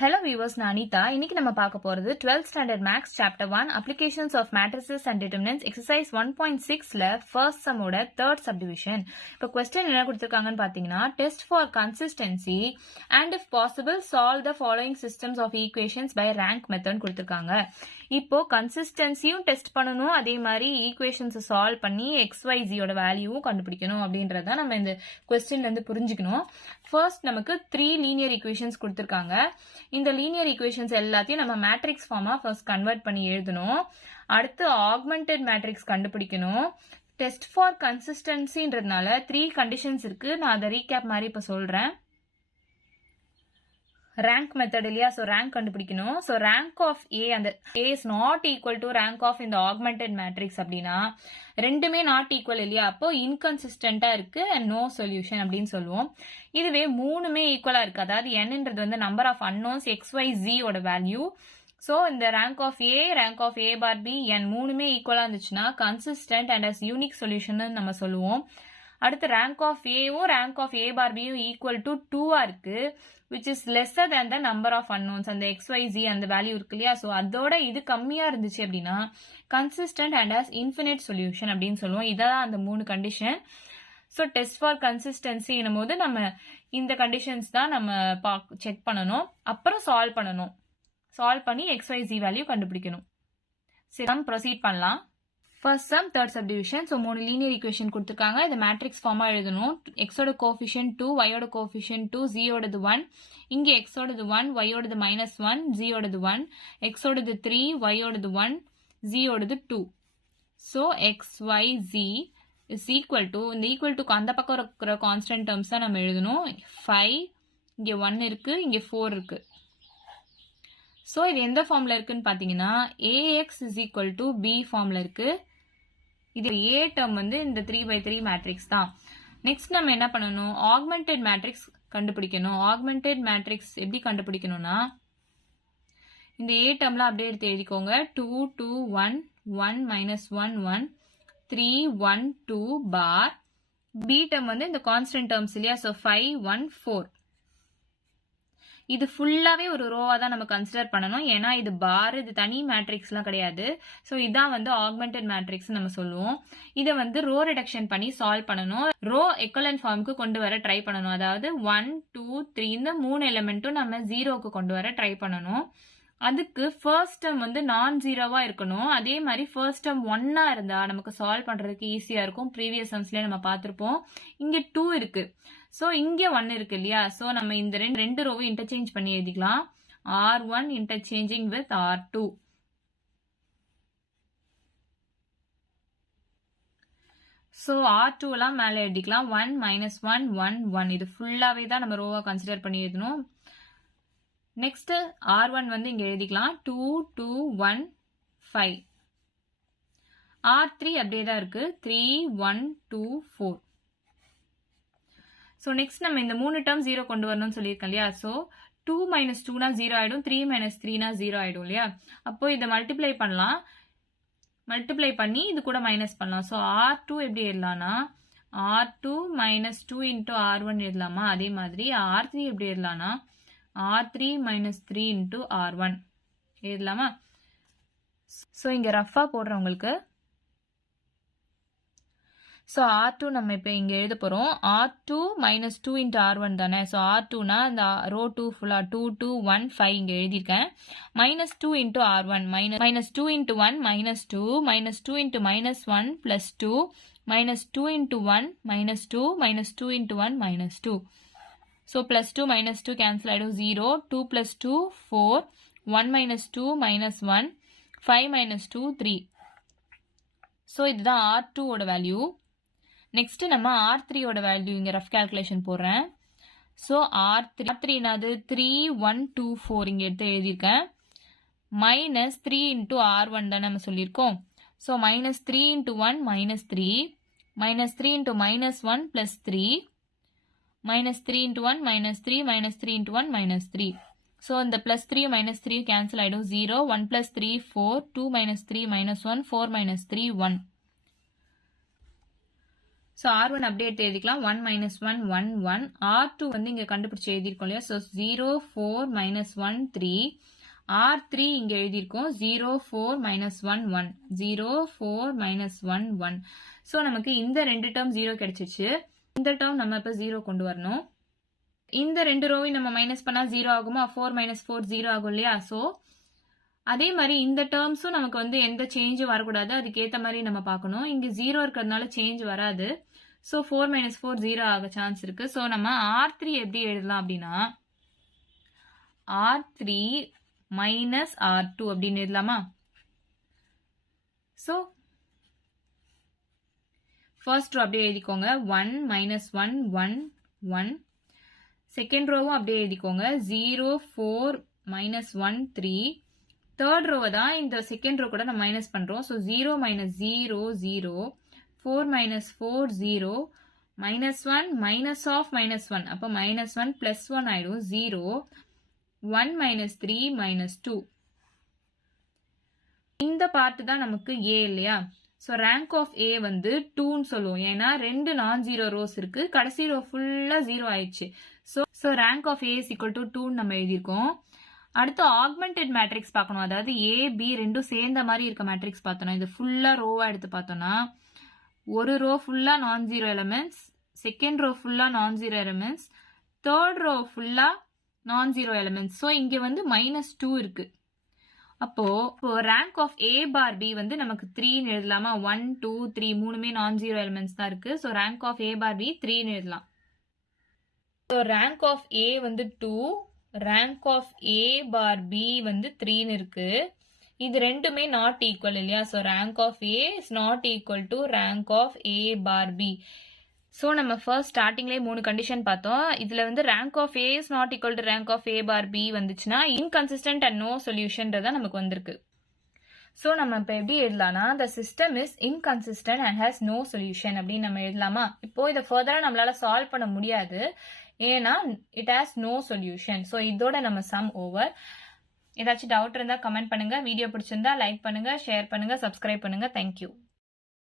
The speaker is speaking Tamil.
Hello viewers, நான் அனிதா. இன்னைக்கு நம்ம பார்க்க போறது 12th standard maths chapter 1 applications of matrices and determinants exercise 1.6ல first sum ஓட third subdivision. இப்போ question என்ன கொடுத்திருக்காங்கன்னு பாத்தீங்கன்னா test for consistency and if possible solve the following systems of equations by rank method கொடுத்திருக்காங்க. இப்போ கன்சிஸ்டன்சியும் டெஸ்ட் பண்ணணும், அதே மாதிரி ஈக்குவேஷன்ஸ் சால்வ் பண்ணி XYZ ஓட வேல்யூவும் கண்டுபிடிக்கணும் அப்படின்றத நம்ம இந்த கொஸ்டின்ல இருந்து புரிஞ்சுக்கணும். ஃபர்ஸ்ட் நமக்கு 3 லீனியர் ஈக்குவேஷன்ஸ் கொடுத்திருக்காங்க. இந்த லீனியர் ஈக்குவேஷன்ஸ் எல்லாத்தையும் நம்ம மேட்ரிக்ஸ் ஃபார்மா ஃபர்ஸ்ட் கன்வெர்ட் பண்ணி எழுதணும். அடுத்து ஆக்மெண்டட் மேட்ரிக்ஸ் கண்டுபிடிக்கணும். டெஸ்ட் ஃபார் கன்சிஸ்டன்சின்றதுனால 3 கண்டிஷன்ஸ் இருக்கு. நான் அதை ரீகேப் மாதிரி இப்ப சொல்றேன். rank method இல்லையா, so rank கண்டுபிடிக்கணும். so rank of A and A is not equal to rank of in the augmented matrix அப்படின்னா ரெண்டுமே not equal இல்லையா, அப்போ inconsistent இருக்கு and no solution அப்படின்னு சொல்லுவோம். இதுவே மூணுமே ஈக்குவலா இருக்கு, அதாவது nன்றது வந்து number of unknowns XYZ ஓட வேல்யூ. so இந்த rank of A, rank of A bar B, n மூணுமே ஈக்குவலா இருந்துச்சுன்னா consistent and as unique solution நம்ம சொல்லுவோம். அடுத்து rank of Aவும் rank of A bar Bயும் equal to 2 இருக்கு, which is lesser than the number of unknowns. அந்த XYZ அந்த வேல்யூ இருக்கு இல்லையா, ஸோ அதோட இது கம்மியா இருந்துச்சு அப்படின்னா consistent and as infinite solution அப்படின்னு சொல்லுவோம். இதான் அந்த 3 condition. So test for consistency போது நம்ம இந்த கண்டிஷன்ஸ் தான் நம்ம செக் பண்ணணும், அப்புறம் சால்வ் பண்ணணும். சால்வ் பண்ணி XYZ வேல்யூ கண்டுபிடிக்கணும். சரி, நம்ம ப்ரொசீட் பண்ணலாம். First sum third subdivision. So 3 linear equation கொடுத்துருக்காங்க. இதை மேட்ரிக்ஸ் ஃபார்மா எழுதணும். எக்ஸோட கோஃபிஷியன்ட் 2, ஒயோட கோஃபிஷியன்ட் 2, ஜியோடது 1. இங்கே எக்ஸோடது 1, ஒயோடது -1, ஜியோடது 1, எக்ஸோடது 3, ஒயோடது 1, ஜியோடது 2. So XYZ is equal to, இந்த ஈக்குவல் டுக்கு அந்த பக்கம் இருக்கிற கான்ஸ்டன்ட் டேர்ம்ஸ் தான் நம்ம எழுதணும். 5, இங்கே 1 இருக்கு, இங்கே 4 இருக்கு. ஸோ இது எந்த ஃபார்ம்ல இருக்குன்னு பாத்தீங்கன்னா AX is equal to B ஃபார்ம்ல இருக்கு. இது A டேர்ம் வந்து இந்த 3/3 மேட்ரிக்ஸ் தான். நெக்ஸ்ட் நம்ம என்ன பண்ணணும், ஆக்மெண்டட் மேட்ரிக்ஸ் கண்டுபிடிக்கணும். ஆக்மெண்டட் மேட்ரிக்ஸ் எப்படி கண்டுபிடிக்கணும்னா இந்த A டேர்ம்ல அப்படியே எடுத்து எழுதிக்கோங்க. 2 2 1 1 -1 1 3 1 2 பார். B டேர்ம் வந்து இந்த கான்ஸ்டன்ட் டேர்ம்ஸ் இல்லையா, ஸோ 5 1 4. இது ஃபுல்லாவே ஒரு ரோவா தான் நம்ம கன்சிடர் பண்ணணும், ஏன்னா இது பார், இது தனி மேட்ரிக்ஸ் எல்லாம் கிடையாது. ஸோ இதான் வந்து ஆக்மெண்டட் மேட்ரிக்ஸ் நம்ம சொல்லுவோம். இதை வந்து ரோ ரிடக்ஷன் பண்ணி சால்வ் பண்ணணும். ரோ எக்கலன் ஃபார்முக்கு கொண்டு வர ட்ரை பண்ணணும். அதாவது 1 2 3 இந்த 3 எலிமெண்ட்டும் நம்ம 0க்கு கொண்டு வர ட்ரை பண்ணணும். அதுக்கு ஃபர்ஸ்ட் டேர்ம் வந்து நான் ஜீரோவா இருக்கணும். அதே மாதிரி ஃபர்ஸ்ட் டேர்ம் 1 இருந்தா நமக்கு சால்வ் பண்றதுக்கு ஈஸியா இருக்கும். ப்ரீவியஸ் சம்ஸ்லயே நம்ம பார்த்திருப்போம். இங்க 2 இருக்கு, சோ இங்க 1 இருக்கு இல்லையா, சோ நம்ம இந்த ரெண்டு ரோவை இன்டர்சேஞ்ச் பண்ணி எழுதிக்கலாம். R1 interchanging with R2. So R2 எல்லாம் மேல எழுதிக்கலாம். 1 -1 1 1. இது ஃபுல்லாவே தான் நம்ம ரோவா கன்சிடர் பண்ணி எழுதணும். நெக்ஸ்ட் R1 வந்து இங்க எழுதிக்கலாம். 2 2 1 5. R3 அப்படியே தான் இருக்கு. 3 1 2 4. ஸோ நெக்ஸ்ட் நம்ம இந்த 3 டேர்ம் 0 கொண்டு வரணும்னு சொல்லியிருக்கோம் இல்லையா, ஸோ 2 - 2னா 0 ஆயிடும், 3 - 3னா 0 ஆயிடும் இல்லையா. அப்போ இதை மல்டிப்ளை பண்ணலாம். மல்டிப்ளை பண்ணி இது கூட மைனஸ் பண்ணலாம். ஸோ R2 எப்படி எழுதலாம்னா R2 -2 இன்டூ R1 எழுதலாமா, அதே மாதிரி R3 எப்படி எழுதலாம்னா R3 -3 இன்டூ R1 எழுதலாமா. ஸோ இங்க ரஃபா போடுறவங்களுக்கு ஸோ R2 நம்ம இப்போ இங்கே எழுத போகிறோம். R2 -2 இன்ட்டு R1 தானே, ஸோ R2னா இந்த ரோ 2 ஃபுல்லாக 2 2 1 5 இங்கே எழுதியிருக்கேன். -2 into R1 -2 into 1 -2 -2 into -1 +2 -2 into 1 -2 -2 into 1 -2. So +2 -2 cancel ஆகிடும், 0 2 + 2 4 1 -2 -1 5 -2 3. ஸோ இதுதான் R2 ஓட வேல்யூ. நெக்ஸ்ட் நம்ம R3 ஓட வேல்யூ இங்க ரஃப் கால்குலேஷன் போடுறேன். ஸோ R3 என்னது 3 1 2 4 இங்க எடுத்து எழுதியிருக்கேன். -3 இன்டூ R1 தான் நம்ம சொல்லியிருக்கோம். So -3 into 1 -3 -3 into -1 +3 -3 into 1 -3 -3 into 1 -3. So இந்த +3 -3 கேன்சல் ஆயிடும், 0 1 + 3 4 2 -3 -1 4 -3 1. ஸோ R1 அப்படியே எடுத்து எழுதிக்கலாம் 1 minus 1 1 1. R2 வந்து இங்க கண்டுபிடிச்சு எழுதியிருக்கோம் இல்லையா. So 0 4 minus 1 3. R3 இங்க எழுதியிருக்கோம் 0 4 minus 1 1. 0 4 minus 1 1. ஸோ நமக்கு இந்த ரெண்டு டேர்ம் 0 கிடைச்சிச்சு. இந்த டேர்ம் நம்ம இப்ப 0 கொண்டு வரணும். இந்த ரெண்டு ரோவையும் நம்ம மைனஸ் பண்ணா 0 ஆகுமா. 4 minus 4 0 ஆகும் இல்லையா. ஸோ அதே மாதிரி இந்த டேர்ம்ஸும் நமக்கு வந்து எந்த சேஞ்சும் வரக்கூடாது. அதுக்கேற்ற மாதிரி நம்ம பார்க்கணும். இங்க 0 இருக்கிறதுனால சேஞ்ச் வராது. ஸோ 4 minus 4 0 ஆக சான்ஸ் இருக்கு. ஸோ நம்ம R3 எப்படி எழுதலாம் அப்படின்னா R3 minus R2 அப்படின்னு எழுதலாமா. ஸோ ஃபர்ஸ்ட் ரோ அப்படியே எழுதிக்கோங்க 1 minus 1 1 1. செகண்ட் ரோவும் அப்படியே எழுதிக்கோங்க 0 4 minus 1 3. தேர்ட் ரோவை தான் இந்த செகண்ட் ரோ கூட நம்ம மைனஸ் பண்றோம். So 0 minus 0 0. 4 minus 4 0. minus 1 minus of minus 1. அப்போ minus 1 plus 1 ஆயிடும் 0. 1 minus 3 minus 2. இந்த பார்ட் தான் நமக்கு A இல்லையா. ஸோ ரேங்க் ஆஃப் A வந்து 2ன்னு சொல்லுவோம். ஏன்னா ரெண்டு நான் ஜீரோ ரோஸ் இருக்கு. கடைசி ரோ ஃபுல்லா 0 ஆயிடுச்சு. So rank of A is equal to 2ன்னு நம்ம எழுதியிருக்கோம். அடுத்து ஆக்மெண்டட் மேட்ரிக்ஸ் பார்க்கணும். அதாவது A B ரெண்டும் சேர்ந்த மாதிரி இருக்க மேட்ரிக்ஸ் பார்த்தோம்னா இது ஃபுல்லா ரோவா எடுத்து பார்த்தோம்னா ஒரு ரோ ஃபுல்லா நான் ஜீரோ எலிமெண்ட்ஸ், செகண்ட் ரோ ஃபுல்லா நான் ஜீரோ எலிமெண்ட்ஸ், தேர்ட் ரோ ஃபுல்லா நான் ஜீரோ எலிமெண்ட்ஸ். ஸோ இங்க வந்து -2 இருக்கு. அப்போ rank of A bar B வந்து நமக்கு 3ன்னு எழுதலாமா. 1 2 3 மூணுமே நான் ஜீரோ எலிமெண்ட்ஸ் தான் இருக்கு. So rank of A bar B 3ன்னு எழுதலாம். ஸோ ரேங்க் ஆஃப் A வந்து 2, rank of A bar B வந்து 3ன்னு இருக்கு. இது ரெண்டுமே நாட் ஈக்குவல் இல்லையா. So rank of A is not equal to rank of A bar B. So நம்ம ஃபர்ஸ்ட் ஸ்டார்டிங்லேயே 3 கண்டிஷன் பார்த்தோம். இதுல வந்து rank of A is not equal to rank of A bar B வந்துச்சுன்னா இன்கன்சிஸ்டன்ட் அண்ட் நோ சொல்யூஷன்றதா நமக்கு வந்திருக்கு. ஸோ நம்ம இப்போ எப்படி எழுதலாம்னா the system is inconsistent and has no solution அப்படின்னு நம்ம எழுதலாமா. இப்போ இதை ஃபர்தரா நம்மளால சால்வ் பண்ண முடியாது. ஏன்னா it has no solution. So இதோட நம்ம சம் ஓவர். ஏதாச்சும் டவுட் இருந்தா கமெண்ட் பண்ணுங்க. வீடியோ பிடிச்சிருந்தா லைக் பண்ணுங்க, ஷேர் பண்ணுங்க, சப்ஸ்கிரைப் பண்ணுங்க. தேங்க்யூ.